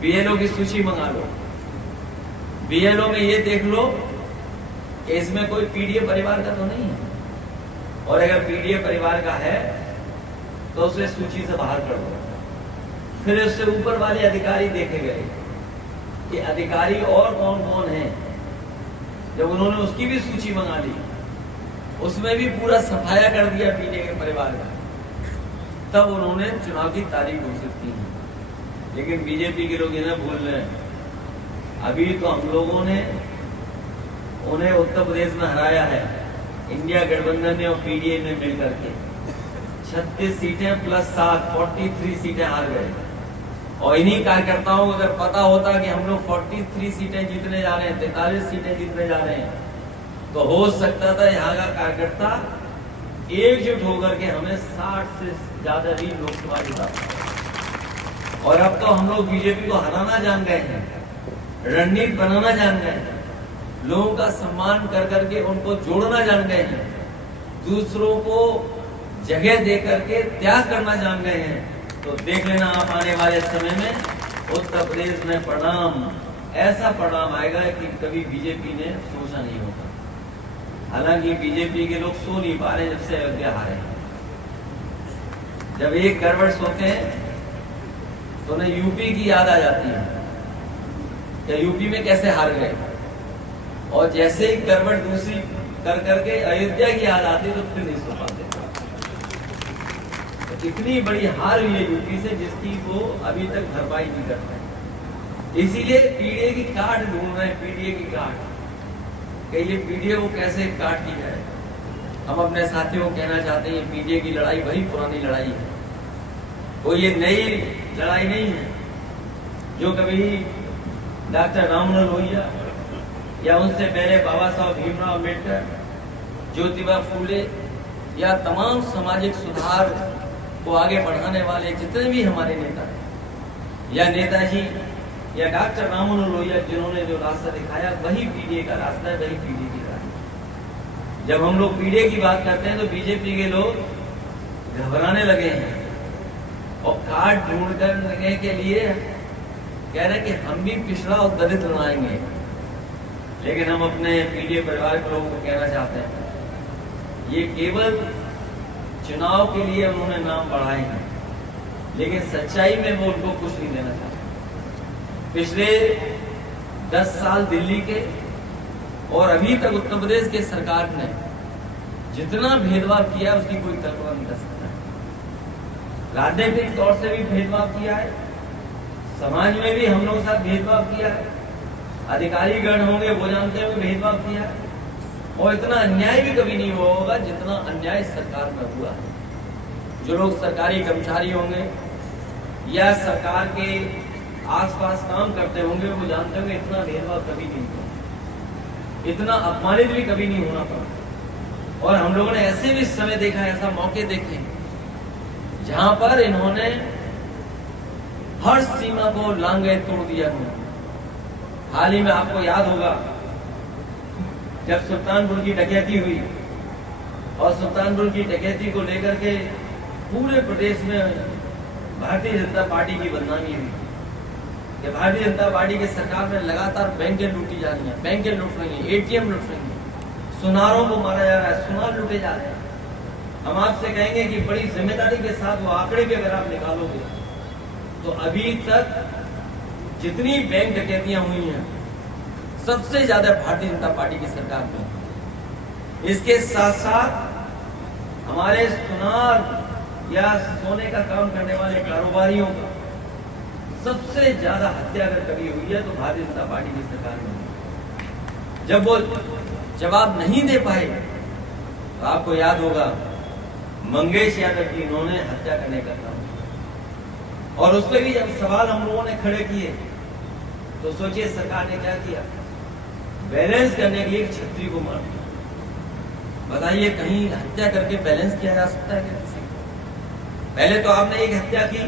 BLO की सूची मंगा लो। बीएलओ में ये देख लो कि इसमें कोई पीडीए परिवार का तो नहीं है, और अगर पीडीए परिवार का है तो उसे सूची से बाहर कर दो। फिर उससे ऊपर वाले अधिकारी देखे गए कि अधिकारी और कौन कौन है। जब उन्होंने उसकी भी सूची मंगा ली, उसमें भी पूरा सफाया कर दिया पीडीए के परिवार का, तब उन्होंने चुनाव की तारीख घोषित की। लेकिन बीजेपी के लोग इन्हें भूल रहे हैं। अभी तो हम लोगों ने उन्हें उत्तर प्रदेश में हराया है, इंडिया गठबंधन ने और पीडीए ने मिलकर के 36 सीटें प्लस 7 43 सीटें हार गए। और इन्हीं कार्यकर्ताओं को अगर पता होता कि हम लोग 43 सीटें जीतने जा रहे हैं, 43 सीटें जीतने जा रहे हैं, तो हो सकता था यहाँ का कार्यकर्ता एकजुट होकर के हमें 60 से ज्यादा भी लोकसभा जिता। और अब तो हम लोग बीजेपी को हराना जान गए हैं, रणनीति बनाना जान गए हैं, लोगों का सम्मान कर करके उनको जोड़ना जान गए हैं, दूसरों को जगह दे करके त्याग करना जान गए हैं। तो देख लेना आप आने वाले समय में उत्तर प्रदेश में परिणाम, ऐसा परिणाम आएगा कि कभी बीजेपी ने सोचा नहीं होगा। हालांकि बीजेपी के लोग सो नहीं पा रहे जब से अयोध्या हारे। जब एक गड़बड़ सोते हैं तो उन्हें यूपी की याद आ जाती है कि यूपी में कैसे हार गए, और जैसे ही गड़बड़ दूसरी कर करके अयोध्या की याद आती तो फिर नहीं सो पाते। इतनी बड़ी हार हुई है यूपी से जिसकी वो अभी तक भरपाई नहीं करते हैं। इसीलिए पीडीए की काट ढूंढ रहे हैं, पीडीए की काट, कि ये पीडीए को कैसे काट की जाए। हम अपने साथियों को कहना चाहते हैं, पीडीए की लड़ाई वही पुरानी लड़ाई है, कोई ये नई लड़ाई नहीं है जो कभी डॉक्टर राममनोहर लोहिया या उनसे पहले बाबा साहब भीमराव अम्बेडकर, ज्योतिबा फूले या तमाम सामाजिक सुधार को आगे बढ़ाने वाले जितने भी हमारे नेता हैं, या नेताजी या डॉक्टर राममनोहर लोहिया, जिन्होंने जो रास्ता दिखाया वही पीडीए का रास्ता है, वही पीडीए की रास्ता। जब हम लोग पीडीए की बात करते हैं तो बीजेपी के लोग घबराने लगे हैं और कार्ड ढूंढ करने के लिए कह रहे हैं कि हम भी पिछड़ा और दलित बनाएंगे। लेकिन हम अपने पीडीए परिवार के लोगों को कहना चाहते हैं, ये केवल चुनाव के लिए उन्होंने नाम बढ़ाए हैं, लेकिन सच्चाई में वो उनको कुछ नहीं देना चाहते। पिछले 10 साल दिल्ली के और अभी तक उत्तर प्रदेश के सरकार ने जितना भेदभाव किया उसकी कोई कल्पना नहीं कर सकता। राजनीतिक तौर से भी भेदभाव किया है, समाज में भी हम लोगों के साथ भेदभाव किया है, अधिकारी गण होंगे वो जानते हुए भेदभाव किया है, और इतना अन्याय भी कभी नहीं हुआ होगा जितना अन्याय सरकार में हुआ है। जो लोग सरकारी कर्मचारी होंगे या सरकार के आसपास काम करते होंगे वो जानते होंगे इतना भेदभाव कभी नहीं हुआ, इतना अपमानित भी कभी नहीं होना पड़ा। और हम लोगों ने ऐसे भी समय देखा है, ऐसा मौके देखे जहां पर इन्होंने हर सीमा को लांघे तोड़ दिया। हाल ही में आपको याद होगा जब सुल्तानपुर की डकैती हुई, और सुल्तानपुर की डकैती को लेकर के पूरे प्रदेश में भारतीय जनता पार्टी की बदनामी हुई कि भारतीय जनता पार्टी की सरकार में लगातार बैंकें लूटी जा रही हैं, बैंकें लूट रही हैं, एटीएम लूट रही हैं, सुनारों को मारा जा रहा है, सुनार लूटे जा रहे हैं। हम आपसे कहेंगे कि बड़ी जिम्मेदारी के साथ वो आंकड़े भी अगर आप निकालोगे तो अभी तक जितनी बैंक डकैतियां हुई हैं सबसे ज्यादा भारतीय जनता पार्टी की सरकार में। इसके साथ साथ हमारे सुनार या सोने का काम करने वाले कारोबारियों का सबसे ज्यादा हत्या अगर कभी हुई है तो भारतीय जनता पार्टी की सरकार में। जब वो जवाब नहीं दे पाए तो आपको याद होगा मंगेश यादव की इन्होंने हत्या करने का काम, और उस पर भी जब सवाल हम लोगों ने खड़े किए तो सोचिए सरकार ने क्या किया, बैलेंस करने के लिए एक छतरी को मार दिया। बताइए कहीं हत्या करके बैलेंस किया जा सकता है क्या किसी को? पहले तो आपने एक हत्या की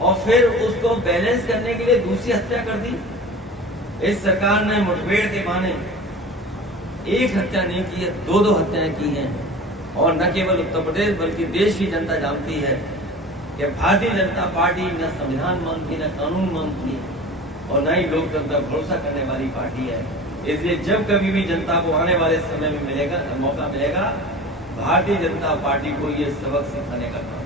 और फिर उसको बैलेंस करने के लिए दूसरी हत्या कर दी। इस सरकार ने मुठभेड़ के बहाने एक हत्या नहीं की है, 2-2 हत्याएं की हैं। और न केवल उत्तर प्रदेश बल्कि देश की जनता जानती है कि भारतीय जनता पार्टी न संविधान मानती, न कानून मानती है और न ही लोकतंत्र पर भरोसा करने वाली पार्टी है। इसलिए जब कभी भी जनता को आने वाले समय में मौका मिलेगा, भारतीय जनता पार्टी को ये सबक सिखाने का काम